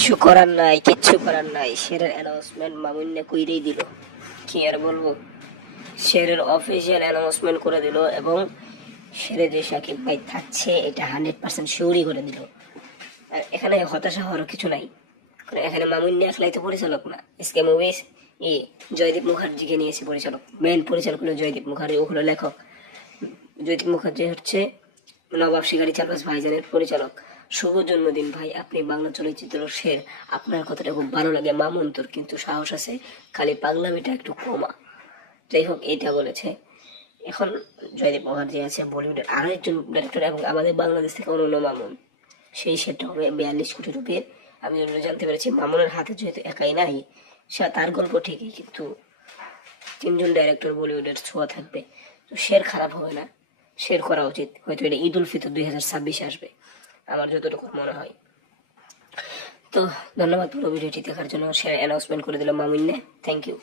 কিচ্ছু করার নাই, শেরের অ্যানাউন্সমেন্ট মামুন্যা কইরেই দিল, কি আর বলবো। শেরের অফিসিয়াল অ্যানাউন্সমেন্ট করে দিল এবং শেরে যে সাকিব ভাই থাকছে এটা 100% শিওরই করে দিল। আর এখানে হতাশা হওয়ার কিছু নাই, কারণ এখানে মামুন্যা একলাই তো পরিচালক না। এসকে মুভিজ জয়দীপ মুখার্জিকে নিয়েছে পরিচালক, মেন পরিচালক হলো জয়দীপ মুখার্জি, ও হলো লেখক। জয়দীপ মুখার্জি হচ্ছে নবাব শিকারী চালবাস ভাইজানের পরিচালক। শুভ জন্মদিন ভাই, আপনি বাংলা চলচ্চিত্র শের, আপনার কথাটা খুব ভালো লাগে। মামুন তোর কিন্তু সাহস আছে, খালি পাগলামিটা একটু কমা। যাই হোক, এইটা বলেছে। এখন জয়দীপ মুখার্জি আছে বলিউডের আরো একজন ডাইরেক্টর এবং আমাদের বাংলাদেশ থেকে অনন্য মামুন, সেই সেটটা হবে 42 কোটি রুপির। আমি জানতে পেরেছি মামুনের হাতে যেহেতু একাই নাই, সে তার গল্প ঠিকই, কিন্তু 3জন ডাইরেক্টর বলিউডের ছোঁয়া থাকবে, তো শের খারাপ হবে না। শের করা উচিত, হয়তো এটা ঈদ উল ফিতর 2026 আসবে আমার যতটুকু মনে হয়। তো ধন্যবাদ পুরো ভিডিওটি দেখার জন্য। শের অ্যানাউন্সমেন্ট করে দিল মামুন্যা, থ্যাংক ইউ।